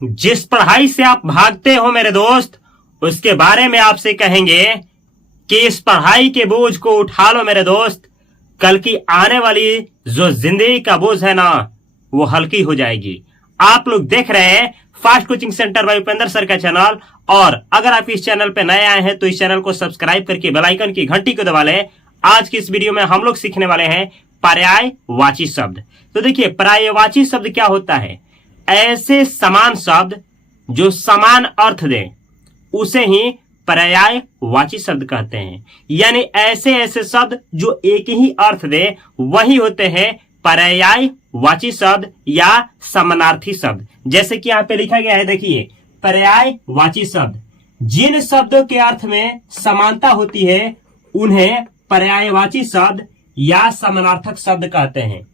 जिस पढ़ाई से आप भागते हो मेरे दोस्त, उसके बारे में आपसे कहेंगे कि इस पढ़ाई के बोझ को उठा लो मेरे दोस्त। कल की आने वाली जो जिंदगी का बोझ है ना, वो हल्की हो जाएगी। आप लोग देख रहे हैं fast coaching centre by Upendra sir का चैनल, और अगर आप इस चैनल पे नए आए हैं तो इस चैनल को सब्सक्राइब करके बेल आइकन की घंटी को दबा लें। आज की इस वीडियो में हम लोग सीखने वाले हैं पर्यायवाची शब्द। तो देखिए, पर्यायवाची शब्द क्या होता है? ऐसे समान शब्द जो समान अर्थ दे उसे ही पर्यायवाची शब्द कहते हैं। यानी ऐसे ऐसे शब्द जो एक ही अर्थ दे वही होते हैं पर्यायवाची शब्द या समानार्थी शब्द। जैसे कि यहाँ पे लिखा गया है, देखिए, पर्यायवाची शब्द जिन शब्दों के अर्थ में समानता होती है उन्हें पर्यायवाची शब्द या समानार्थक शब्द कहते हैं।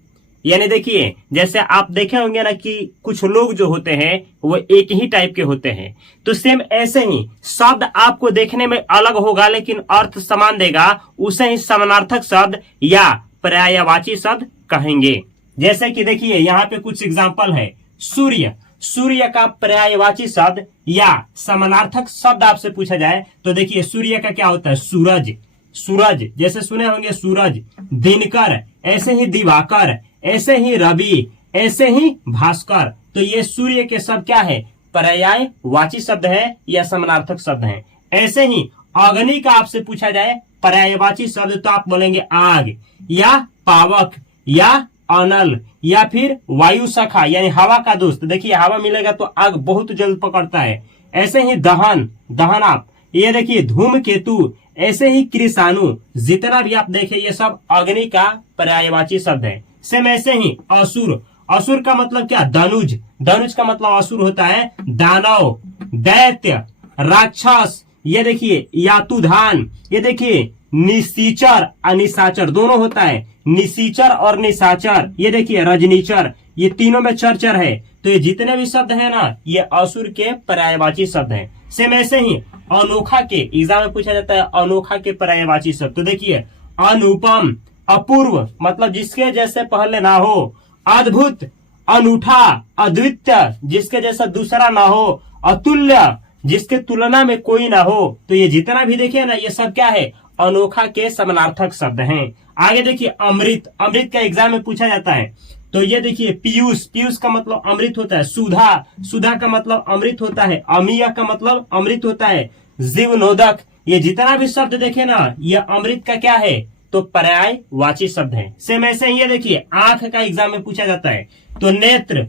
यानी देखिए, जैसे आप देखे होंगे ना कि कुछ लोग जो होते हैं वो एक ही टाइप के होते हैं, तो सेम ऐसे ही शब्द आपको देखने में अलग होगा लेकिन अर्थ समान देगा, उसे ही समानार्थक शब्द या पर्यायवाची शब्द कहेंगे। जैसे कि देखिए, यहाँ पे कुछ एग्जांपल है। सूर्य, सूर्य का पर्यायवाची शब्द या समानार्थक शब्द आपसे पूछा जाए तो देखिए, सूर्य का क्या होता है? सूरज। सूरज जैसे सुने होंगे सूरज। दिनकर, ऐसे ही दिवाकर, ऐसे ही रवि, ऐसे ही भास्कर। तो ये सूर्य के शब्द क्या है? पर्यायवाची शब्द है या समानार्थक शब्द है। ऐसे ही अग्नि का आपसे पूछा जाए पर्यायवाची शब्द तो आप बोलेंगे आग या पावक या अनल या फिर वायु सखा यानी हवा का दोस्त। देखिए, हवा मिलेगा तो आग बहुत जल्द पकड़ता है। ऐसे ही दहन, दहन आप, ये देखिए धूमकेतु, ऐसे ही कृषाणु, जितना भी आप देखें ये सब अग्नि का पर्यायवाची शब्द है। सेम ऐसे ही असुर, असुर का मतलब क्या? धनुज। धनुज का मतलब असुर होता है दानव, दैत्य, राक्षस। ये देखिए यातुधान, ये देखिए निशाचर और निशाचर दोनों होता है। निशाचर और निशाचर, ये देखिए रजनीचर, ये तीनों में चर है। तो ये जितने भी शब्द है ना, ये असुर के पर्यायवाची शब्द हैं। सेम ऐसे ही अनोखा के एग्जाम में पूछा जाता है अनोखा के पर्यायवाची शब्द। तो देखिए, अनुपम, अपूर्व मतलब जिसके जैसे पहले ना हो। अद्भुत, अनूठा, अद्वितीय जिसके जैसा दूसरा ना हो। अतुल्य जिसके तुलना में कोई ना हो। तो ये जितना भी देखिए ना, ये सब क्या है? अनोखा के समानार्थक शब्द हैं। आगे देखिए, अमृत, अमृत का एग्जाम में पूछा जाता है। तो ये देखिए पीयूष, पीयूष का मतलब अमृत होता है। सुधा, सुधा का मतलब अमृत होता है। अमीय का मतलब अमृत होता है। जीवनोदक, ये जितना भी शब्द देखे ना, ये अमृत का क्या है? तो पर्यायवाची शब्द है। सेम ऐसे ही ये देखिए, आंख का एग्जाम में पूछा जाता है तो नेत्र,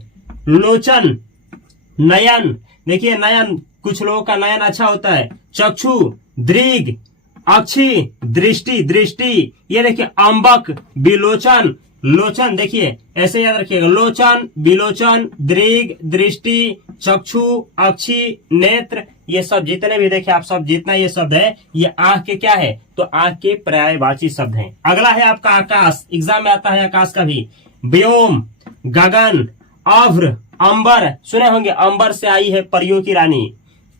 लोचन, नयन। देखिए नयन, कुछ लोगों का नयन अच्छा होता है। चक्षु, दृग, अक्षी, दृष्टि, दृष्टि। ये देखिए अंबक, विलोचन, लोचन। देखिए ऐसे याद रखिएगा, लोचन, विलोचन, दृग, दृष्टि, चक्षु, अक्षी, नेत्र। ये सब जितने भी देखिए आप सब जितना ये शब्द है, ये आंख के क्या है? तो आंख के पर्यायवाची शब्द हैं। अगला है आपका आकाश, एग्जाम में आता है आकाश का भी। व्योम, गगन, अभ्र, अंबर। सुने होंगे अंबर से आई है परियों की रानी,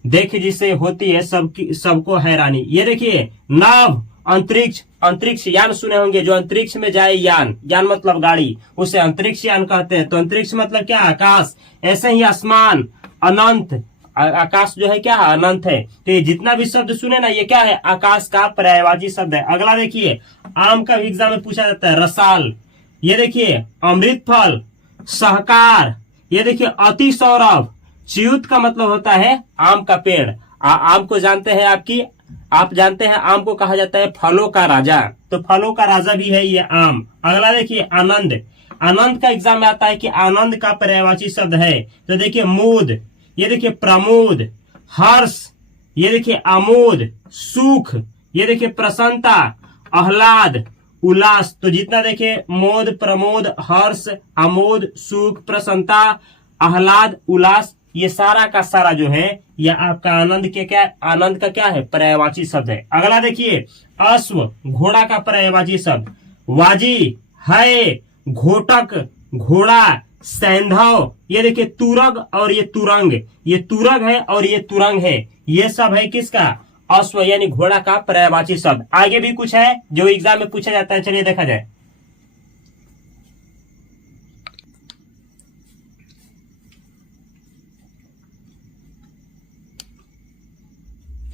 देख जिसे होती है सबकी सबको हैरानी। ये देखिए नाभ, अंतरिक्ष, अंतरिक्ष यान सुने होंगे, जो अंतरिक्ष में जाए यान, यान मतलब गाड़ी, उसे अंतरिक्ष यान कहते हैं। तो अंतरिक्ष मतलब क्या? आकाश। ऐसे ही आसमान, अनंत, आकाश जो है क्या है? अनंत है। तो ये जितना भी शब्द सुने ना, ये क्या है? आकाश का पर्यायवाची शब्द है। अगला देखिए, आम का भी एग्जाम में पूछा जाता है, रसाल। ये देखिए अमृत फल, सहकार। ये देखिए अति सौरभ, च्युत का मतलब होता है आम का पेड़। आम को जानते हैं आप जानते हैं आम को कहा जाता है फलों का राजा, तो फलों का राजा भी है ये आम। अगला देखिए आनंद, आनंद का एग्जाम में आता है कि आनंद का पर्यायवाची शब्द है। तो देखिए मोद, ये देखिए प्रमोद, हर्ष, ये देखिए आमोद, सुख, ये देखिए प्रसन्नता, आह्लाद, उल्लास। तो जितना देखिए मोद, प्रमोद, हर्ष, आमोद, सुख, प्रसन्नता, आह्लाद, उल्लास, ये सारा का सारा जो है ये आपका आनंद के क्या? आनंद का क्या है? पर्यायवाची शब्द है। अगला देखिए अश्व, घोड़ा का पर्यायवाची शब्द। वाजी, है, घोटक, घोड़ा, सैंधव। ये देखिए तुरग और ये तुरंग, ये तुरग है और ये तुरंग है। ये सब है किसका? अश्व यानी घोड़ा का पर्यायवाची शब्द। आगे भी कुछ है जो एग्जाम में पूछा जाता है, चलिए देखा जाए।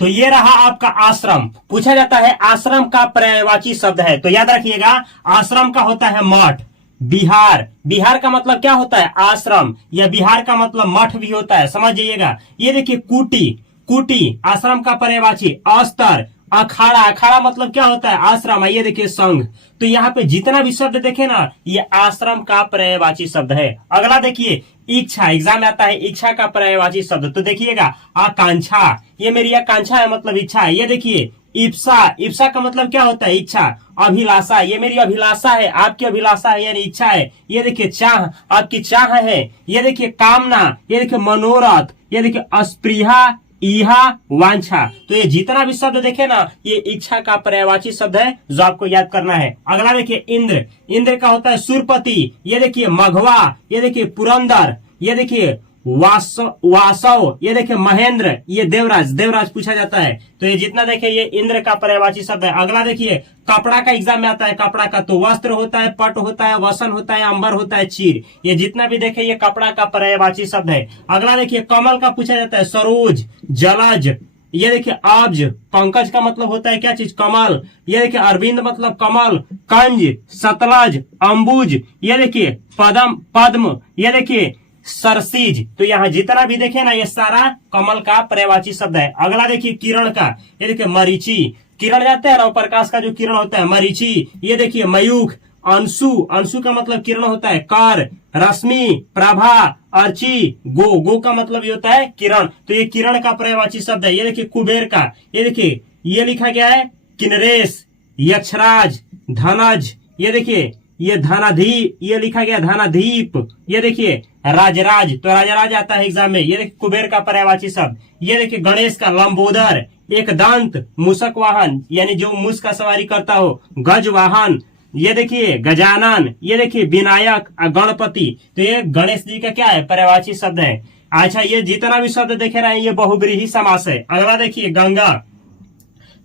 तो ये रहा आपका आश्रम। पूछा जाता है आश्रम का पर्यायवाची शब्द है, तो याद रखिएगा आश्रम का होता है मठ। बिहार, बिहार का मतलब क्या होता है? आश्रम, या बिहार का मतलब मठ भी होता है, समझ जाइएगा। ये देखिए कुटी, कुटी आश्रम का पर्यायवाची। अस्तर, अखाड़ा, अखाड़ा मतलब क्या होता है? आश्रम। ये देखिए संघ। तो यहाँ पे जितना भी शब्द देखे ना, ये आश्रम का पर्यायवाची शब्द है। अगला देखिए इच्छा, एग्जाम में आता है इच्छा का पर्यायवाची शब्द। तो देखिएगा आकांक्षा, ये मेरी आकांक्षा है मतलब इच्छा है। ये देखिए इप्सा, इप्सा का मतलब क्या होता है? इच्छा। अभिलाषा, ये मेरी अभिलाषा है, आपकी अभिलाषा है यानी इच्छा है। ये देखिए चाह, आपकी चाह है। ये देखिए कामना, ये देखिए मनोरथ, ये देखिए अस्पृहा, इहा, वांछा। तो ये जितना भी शब्द देखे ना, ये इच्छा का पर्यायवाची शब्द है जो आपको याद करना है। अगला देखिए इंद्र, इंद्र का होता है सुरपति। ये देखिए मघवा, ये देखिए पुरंदर, ये देखिए वासव, ये देखिए महेंद्र, ये देवराज, देवराज पूछा जाता है। तो ये जितना देखे ये इंद्र का पर्यायवाची शब्द है। अगला देखिए कपड़ा का एग्जाम में आता है। कपड़ा का तो वस्त्र होता है, पट होता है, वसन होता है, अंबर होता है, चीर। ये जितना भी देखे ये कपड़ा का पर्यायवाची शब्द है। अगला देखिए कमल का पूछा जाता है। सरोज, जलज, ये देखिए अब्ज, पंकज का मतलब होता है क्या चीज? कमल। ये देखिए अरविंद मतलब कमल। कंज, सतलज, अंबुज, ये देखिए पद्म, पद्म, ये देखिए सरसीज। तो यहाँ जितना भी देखे ना ये सारा कमल का पर्यायवाची शब्द है। अगला देखिए किरण का, ये देखिए मरीची, किरण जाते हैं ना प्रकाश का जो किरण होता है, मरीची। ये देखिए मयूख, अंशु, अंशु का मतलब किरण होता है। कर, रश्मि, प्रभा, अर्ची, गो, गो का मतलब ये होता है किरण। तो ये किरण का पर्यायवाची शब्द है। ये देखिए कुबेर का, ये देखिए ये लिखा गया है किन्नरेश, यक्षराज, धनज, ये देखिए ये धनाधी, ये लिखा गया धनाधीप। ये देखिए राजराज, तो राजराज आता है एग्जाम में। ये देखिए कुबेर का पर्यायवाची शब्द। ये देखिए गणेश का लंबोदर, एक दंत, मूषक वाहन यानी जो मूस का सवारी करता हो, गज वाहन। ये देखिए गजानन, ये देखिए विनायक, गणपति। तो ये गणेश जी का क्या है? पर्यायवाची शब्द है। अच्छा ये जितना भी शब्द देखे रहे हैं ये बहुब्रीहि समास है। अगला देखिए गंगा,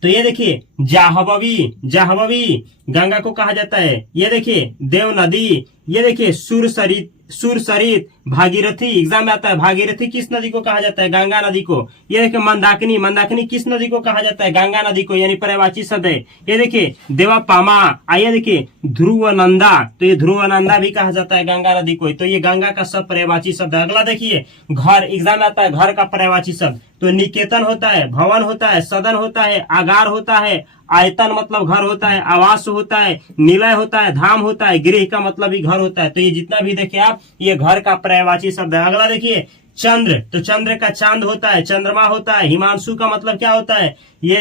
तो ये देखिए जाह्नवी, जाह्नवी गंगा को कहा जाता है। ये देखिए देव नदी, ये देखिए सुरसरित, सुरसरित, भागीरथी एग्जाम में आता है। भागीरथी किस नदी को कहा जाता है? गंगा नदी को। ये देखिए मंदाकिनी, मंदाकिनी किस नदी को कहा जाता है? गंगा नदी को, यानी पर्यायवाची शब्द है। ये देखिए देवापामा, आइए देखिए ध्रुवनंदा, तो ये ध्रुवनंदा भी कहा जाता है गंगा नदी को। तो ये गंगा का सब पर्यायवाची शब्द है। अगला देखिए घर, एग्जाम में आता है घर का पर्यायवाची शब्द। तो निकेतन होता है, भवन होता है, सदन होता है, आगार होता है, आयतन मतलब घर होता है, आवास होता है, निलय होता है, धाम होता है, गृह का मतलब भी घर होता है। तो ये जितना भी देखिए आप ये घर का पर्यायवाची शब्द है। अगला देखिए चंद्र, तो चंद्र का चांद होता है, चंद्रमा होता है। हिमांशु का मतलब क्या होता है? ये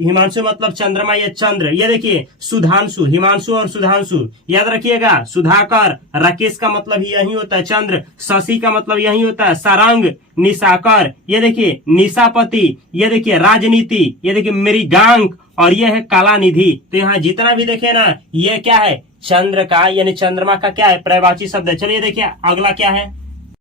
हिमांशु मतलब चंद्रमा, ये चंद्र। ये देखिए सुधांशु, हिमांशु और सुधांशु याद रखिएगा। सुधाकर, राकेश का मतलब यही होता है चंद्र। शशि का मतलब यही होता है सारंग, निशाकर, ये देखिए निशापति, ये देखिए राजनीति, ये देखिए मृगांक, और ये है काला निधि। तो यहाँ जितना भी देखे ना ये क्या है? चंद्र का यानी चंद्रमा का क्या है? पर्यायवाची शब्द है। चलिए देखिए अगला क्या है।